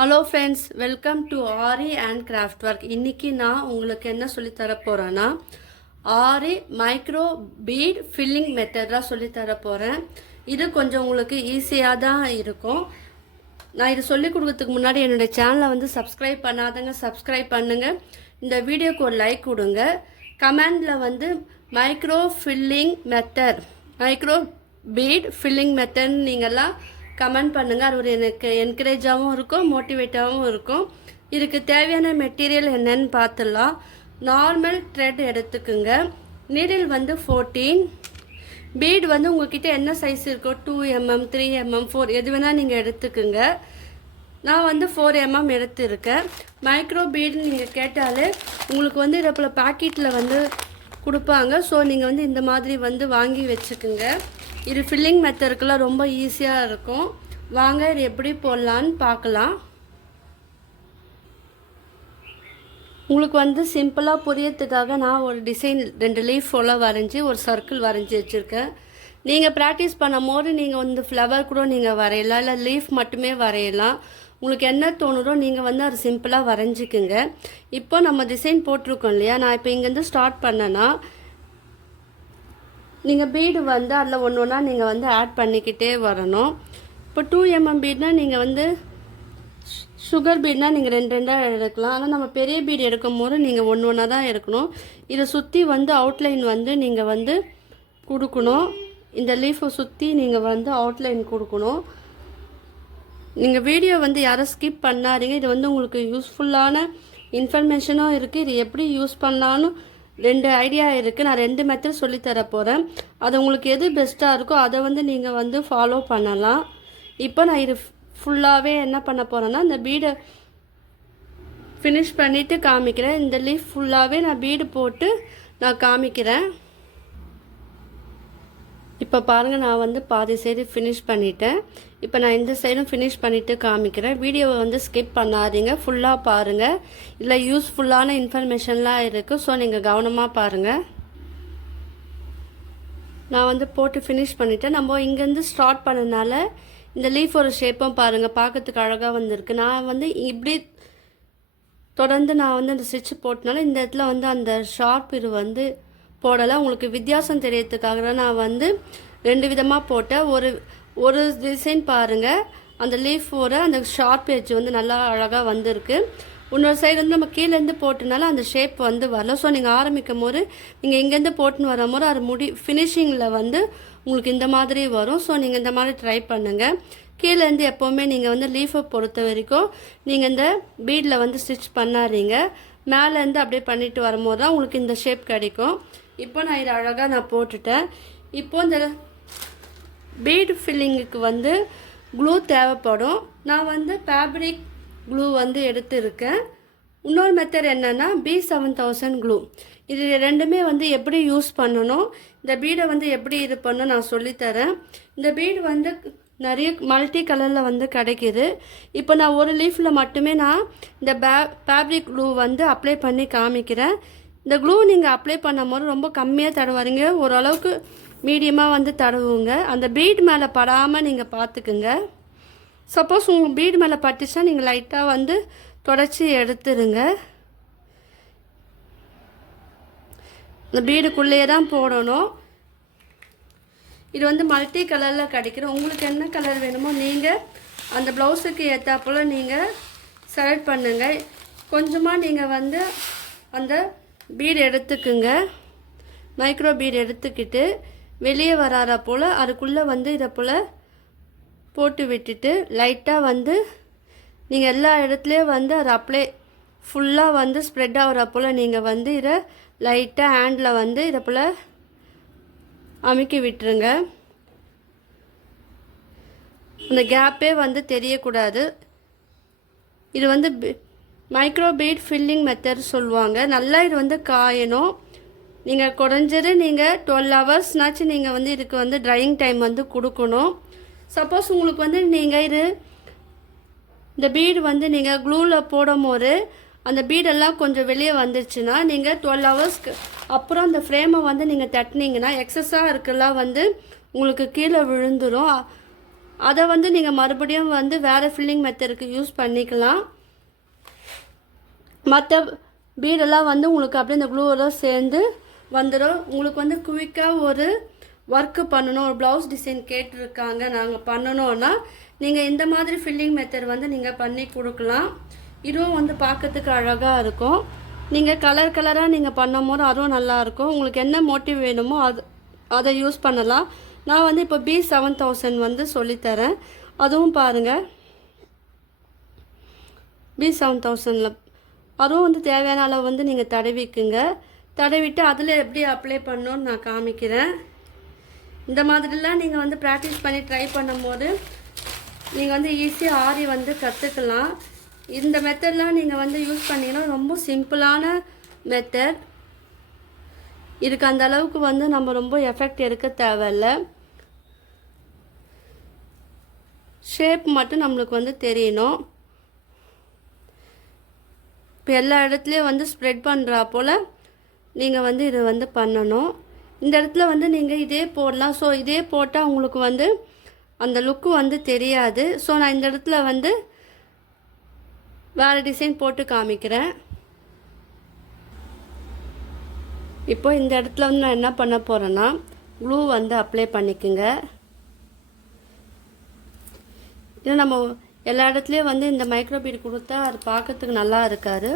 Hello friends, welcome to aari and craft work. இன்றைக்கி நான் உங்களுக்கு என்ன சொல்லித்தர போகிறேன்னா, ஆரி மைக்ரோ பீட் ஃபில்லிங் மெத்தடாக சொல்லித்தர போகிறேன். இது கொஞ்சம் உங்களுக்கு ஈஸியாக தான் இருக்கும். நான் இது சொல்லிக் கொடுக்கறதுக்கு முன்னாடி என்னுடைய சேனலை வந்து சப்ஸ்கிரைப் பண்ணாதங்க, சப்ஸ்கிரைப் பண்ணுங்கள். இந்த வீடியோக்கு ஒரு லைக் கொடுங்க. கமெண்டில் வந்து micro filling method, micro bead filling மெத்தட்னு நீங்கள்லாம் கமெண்ட் பண்ணுங்கள். அது ஒரு எனக்கு என்கரேஜாகவும் இருக்கும், மோட்டிவேட்டாகவும் இருக்கும். இதுக்கு தேவையான மெட்டீரியல் என்னன்னு பார்த்துடலாம். நார்மல் த்ரெட் எடுத்துக்குங்க. நீடில் வந்து 14, பீட் வந்து உங்கள்கிட்ட என்ன சைஸ் இருக்கோ 2mm, 3mm, 4 எது வேணால் நீங்கள் எடுத்துக்குங்க. நான் வந்து 4mm எடுத்துருக்கேன். மைக்ரோ பீடு நீங்கள் கேட்டாலே உங்களுக்கு வந்து இதை போல் பேக்கெட்டில் வந்து கொடுப்பாங்க. ஸோ நீங்கள் வந்து இந்த மாதிரி வந்து வாங்கி வச்சுக்குங்க. இது ஃபில்லிங் மெத்தடுக்கெல்லாம் ரொம்ப ஈஸியாக இருக்கும். வாங்க இது எப்படி போடலான்னு பார்க்கலாம். உங்களுக்கு வந்து சிம்பிளாக புரியறதுக்காக நான் ஒரு டிசைன் 2 லீஃப் போல் வரைஞ்சி ஒரு சர்க்கிள் வரைஞ்சி வச்சுருக்கேன். நீங்கள் ப்ராக்டிஸ் பண்ணும் போது நீங்கள் வந்து ஃப்ளவர் கூட நீங்கள் வரையலாம், இல்லை லீஃப் மட்டுமே வரையலாம். உங்களுக்கு என்ன தோணுதோ நீங்கள் வந்து அது சிம்பிளாக வரைஞ்சிக்குங்க. இப்போ நம்ம டிசைன் போட்டிருக்கோம் இல்லையா, நான் இப்போ இங்கேருந்து ஸ்டார்ட் பண்ணேன்னா நீங்கள் பீடு வந்து அதில் ஒன்று ஒன்றா நீங்கள் வந்து ஆட் பண்ணிக்கிட்டே வரணும். இப்போ 2mm பீட்னால் நீங்கள் வந்து சுகர் பீட்னால் நீங்கள் 2 எடுக்கலாம். ஆனால் நம்ம பெரிய பீடு எடுக்கும் போது நீங்கள் ஒன்று ஒன்றா தான் எடுக்கணும். இதை சுற்றி வந்து அவுட்லைன் வந்து நீங்கள் வந்து கொடுக்கணும். இந்த லீஃபை சுற்றி நீங்கள் வந்து அவுட்லைன் கொடுக்கணும். நீங்கள் வீடியோ வந்து யாரும் ஸ்கிப் பண்ணாதீங்க. இது வந்து உங்களுக்கு யூஸ்ஃபுல்லான இன்ஃபர்மேஷனும் இருக்குது. இது எப்படி யூஸ் பண்ணலான்னு 2 ஐடியா இருக்குது. நான் 2 மெத்தட் சொல்லித்தர போகிறேன். அது உங்களுக்கு எது பெஸ்ட்டாக இருக்கோ அதை வந்து நீங்கள் வந்து ஃபாலோ பண்ணலாம். இப்போ நான் இது ஃபுல்லாகவே என்ன பண்ண போகிறேன்னா, இந்த பீடை ஃபினிஷ் பண்ணிவிட்டு காமிக்கிறேன். இந்த லீஃப் ஃபுல்லாகவே நான் பீடு போட்டு நான் காமிக்கிறேன். இப்போ பாருங்கள், நான் வந்து பாதி சைடு ஃபினிஷ் பண்ணிட்டேன். இப்போ நான் இந்த சைடும் ஃபினிஷ் பண்ணிவிட்டு காமிக்கிறேன். வீடியோவை வந்து ஸ்கிப் பண்ணாதீங்க, ஃபுல்லாக பாருங்கள். இதில் யூஸ்ஃபுல்லான இன்ஃபர்மேஷன்லாம் இருக்குது. ஸோ நீங்கள் கவனமாக பாருங்கள். நான் வந்து போட்டு ஃபினிஷ் பண்ணிவிட்டேன். நம்ம இங்கேருந்து ஸ்டார்ட் பண்ணனால இந்த லீஃப் ஒரு ஷேப்பும் பாருங்கள், பார்க்கறதுக்கு அழகாக வந்திருக்கு. நான் வந்து இப்படி தொடர்ந்து நான் வந்து அந்த ஸ்டிச் போட்டனால இந்த இடத்துல வந்து அந்த ஷார்ப் இது வந்து போடலை. உங்களுக்கு வித்தியாசம் தெரியறதுக்காக தான் நான் வந்து 2 விதமாக போட்டேன். ஒரு டிசைன் பாருங்கள், அந்த லீஃபோட அந்த ஷார்ப் எட்ஜ் வந்து நல்லா அழகாக வந்திருக்கு. இன்னொரு சைடு வந்து நம்ம கீழேருந்து போட்டனால அந்த ஷேப் வந்து வரல. ஸோ நீங்கள் ஆரம்பிக்கும் போது நீங்கள் இங்கேருந்து போட்டுன்னு வரும்போது அது ஃபினிஷிங்கில் வந்து உங்களுக்கு இந்த மாதிரி வரும். ஸோ நீங்கள் இந்த மாதிரி ட்ரை பண்ணுங்கள். கீழேருந்து எப்போவுமே நீங்கள் வந்து லீஃபை பொறுத்த வரைக்கும் நீங்கள் இந்த பீடில் வந்து ஸ்டிச் பண்ணாதீங்க. மேலேருந்து அப்படியே பண்ணிட்டு வரும்போது தான் உங்களுக்கு இந்த ஷேப் கிடைக்கும். இப்போ நான் இதை அழகாக நான் போட்டுட்டேன். இப்போது இந்த பீட் ஃபில்லிங்குக்கு வந்து க்ளூ தேவைப்படும். நான் வந்து ஃபேப்ரிக் க்ளூ வந்து எடுத்துருக்கேன். இன்னொரு மெத்தட் என்னென்னா B7000 க்ளூ. இது ரெண்டுமே வந்து எப்படி யூஸ் பண்ணணும், இந்த பீடை வந்து எப்படி இது பண்ணணும் நான் சொல்லித்தரேன். இந்த பீடு வந்து நிறைய மல்டி கலரில் வந்து கிடைக்கிது. இப்போ நான் ஒரு லீஃபில் மட்டுமே நான் இந்த ஃபேப்ரிக் க்ளூ வந்து அப்ளை பண்ணி காமிக்கிறேன். இந்த க்ளூ நீங்கள் அப்ளை பண்ணும் போது ரொம்ப கம்மியாக தடவாருங்க, ஓரளவுக்கு மீடியமாக வந்து தடவுங்க. அந்த பீட் மேலே படாமல் நீங்கள் பார்த்துக்குங்க. சப்போஸ் உங்கள் பீடு மேலே பட்டுச்சுன்னா நீங்கள் லைட்டாக வந்து தொடச்சி எடுத்துருங்க. இந்த பீடுக்குள்ளேயே தான் போடணும். இது வந்து மல்டி கலரில் கிடைக்கிறோம். உங்களுக்கு என்ன கலர் வேணுமோ நீங்கள் அந்த ப்ளவுஸுக்கு ஏற்றாப்புல நீங்கள் செலக்ட் பண்ணுங்கள். கொஞ்சமாக நீங்கள் வந்து அந்த பீடு எடுத்துக்குங்க. மைக்ரோ பீடு எடுத்துக்கிட்டு வெளியே வராத போல் அதுக்குள்ளே வந்து இதை போல் போட்டு விட்டுட்டு லைட்டாக வந்து நீங்கள் எல்லா இடத்துலையும் வந்து அதை அப்ளை ஃபுல்லாக வந்து ஸ்ப்ரெட் ஆகிற போல் நீங்கள் வந்து இதை லைட்டாக ஹேண்டில் வந்து இதை போல் அமுக்கி விட்டுருங்க. அந்த கேப்பே வந்து தெரியக்கூடாது. இது வந்து மைக்ரோ பீட் ஃபில்லிங் மெத்தட் சொல்லுவாங்க. நல்லா இது வந்து காயணும். நீங்கள் குறைஞ்சது நீங்கள் 12 ஹவர்ஸ்னாச்சும் நீங்கள் வந்து இதுக்கு வந்து ட்ரையிங் டைம் வந்து கொடுக்கணும். சப்போஸ் உங்களுக்கு வந்து நீங்கள் இந்த பீடு வந்து நீங்கள் க்ளூவில் போடும் போது அந்த பீடெல்லாம் கொஞ்சம் வெளியே வந்துருச்சுன்னா நீங்கள் 12 ஹவர்ஸ்க்கு அப்புறம் அந்த ஃப்ரேமை வந்து நீங்கள் தட்டினீங்கன்னா எக்ஸஸாக இருக்கலாம் வந்து உங்களுக்கு கீழே விழுந்துடும். அதை வந்து நீங்கள் மறுபடியும் வந்து வேறு ஃபில்லிங் மெத்தடுக்கு யூஸ் பண்ணிக்கலாம். மற்ற பீடெல்லாம் வந்து உங்களுக்கு அப்படியே இந்த க்ளூவோட சேர்ந்து வந்துடும். உங்களுக்கு வந்து குயிக்காக ஒரு ஒர்க்கு பண்ணணும், ஒரு ப்ளவுஸ் டிசைன் கேட்டிருக்காங்க நாங்கள் பண்ணணும்னா நீங்கள் இந்த மாதிரி ஃபில்லிங் மெத்தட் வந்து நீங்கள் பண்ணி கொடுக்கலாம். இதுவும் வந்து பார்க்கறதுக்கு அழகாக இருக்கும். நீங்கள் கலர் கலராக நீங்கள் பண்ணும் போது அதுவும் நல்லாயிருக்கும். உங்களுக்கு என்ன மோட்டிவ் வேணுமோ அதை யூஸ் பண்ணலாம். நான் வந்து இப்போ B7000 வந்து சொல்லித்தரேன், அதுவும் பாருங்கள். B7000 அதுவும் வந்து தேவையான அளவு வந்து நீங்கள் தடவிக்குங்க. தடவிட்டு அதில் எப்படி அப்ளை பண்ணணும்னு நான் காமிக்கிறேன். இந்த மாதிரிலாம் நீங்கள் வந்து ப்ராக்டிஸ் பண்ணி ட்ரை பண்ணும்போது நீங்கள் வந்து ஈஸியாக ஆரி வந்து கற்றுக்கலாம். இந்த மெத்தட்லாம் நீங்கள் வந்து யூஸ் பண்ணிங்கன்னா ரொம்ப சிம்பிளான மெத்தட். இதுக்கு அந்த அளவுக்கு வந்து நம்ம ரொம்ப எஃபெக்ட் எடுக்க தேவையில்ல. ஷேப் மட்டும் நம்மளுக்கு வந்து தெரியணும். இப்போ எல்லா இடத்துலையும் வந்து ஸ்ப்ரெட் பண்ணுறா போல் நீங்கள் வந்து இதை வந்து பண்ணணும். இந்த இடத்துல வந்து நீங்கள் இதே போடலாம். ஸோ இதே போட்டால் உங்களுக்கு வந்து அந்த லுக்கு வந்து தெரியாது. ஸோ நான் இந்த இடத்துல வந்து வேறு டிசைன் போட்டு காமிக்கிறேன். இப்போ இந்த இடத்துல வந்து நான் என்ன பண்ண போகிறேன்னா க்ளூ வந்து அப்ளை பண்ணிக்கோங்க. ஏன்னா நம்ம எல்லா இடத்துலையும் வந்து இந்த மைக்ரோ பீட் கொடுத்தா அது பார்க்கறதுக்கு நல்லா இருக்காது.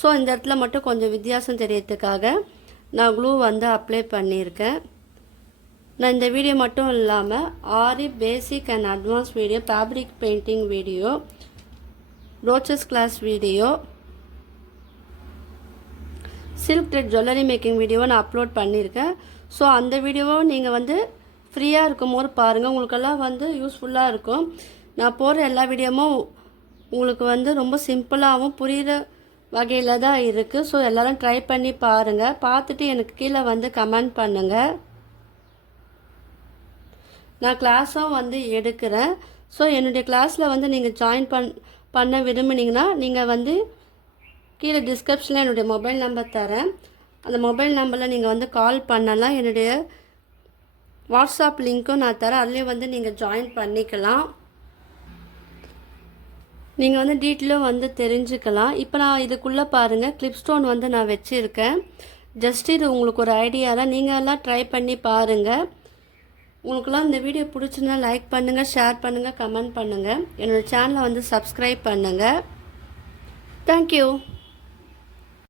ஸோ இந்த இடத்துல மட்டும் கொஞ்சம் வித்தியாசம் தெரியறதுக்காக நான் க்ளூ வந்து அப்ளை பண்ணியிருக்கேன். நான் இந்த வீடியோ மட்டும் இல்லாமல் aari basic and advance video, fabric painting video, brooches class video, silk thread jewellery making வீடியோவை நான் அப்லோட் பண்ணியிருக்கேன். ஸோ அந்த வீடியோவை நீங்கள் வந்து ஃப்ரீயாக இருக்கும்போது பாருங்கள், உங்களுக்கெல்லாம் வந்து யூஸ்ஃபுல்லாக இருக்கும். நான் போடுற எல்லா வீடியோவும் உங்களுக்கு வந்து ரொம்ப சிம்பிளாகவும் புரிகிற வகையில் தான் இருக்குது. ஸோ எல்லோரும் ட்ரை பண்ணி பாருங்கள். பார்த்துட்டு எனக்கு கீழே வந்து கமெண்ட் பண்ணுங்கள். நான் கிளாஸும் வந்து எடுக்கிறேன். ஸோ என்னுடைய கிளாஸில் வந்து நீங்கள் ஜாயின் பண்ண விரும்புனீங்கன்னா நீங்கள் வந்து கீழே டிஸ்கிரிப்ஷனில் என்னுடைய மொபைல் நம்பர் தரேன். அந்த மொபைல் நம்பரில் நீங்கள் வந்து கால் பண்ணலாம். என்னுடைய வாட்ஸ்அப் லிங்க்கும் நான் தரேன், அதுலேயும் வந்து நீங்கள் ஜாயின் பண்ணிக்கலாம். நீங்கள் வந்து டீட்டெயிலும் வந்து தெரிஞ்சுக்கலாம். இப்போ நான் இதுக்குள்ளே பாருங்கள் கிளிப் ஸ்டோன் வந்து நான் வச்சுருக்கேன். ஜஸ்ட் இது உங்களுக்கு ஒரு ஐடியா தான். நீங்கள் எல்லாம் ட்ரை பண்ணி பாருங்கள். உங்களுக்கெல்லாம் இந்த வீடியோ பிடிச்சிருந்தா லைக் பண்ணுங்கள், ஷேர் பண்ணுங்கள், கமெண்ட் பண்ணுங்கள். என்னோடய சேனலை வந்து சப்ஸ்கிரைப் பண்ணுங்கள். தேங்க்யூ.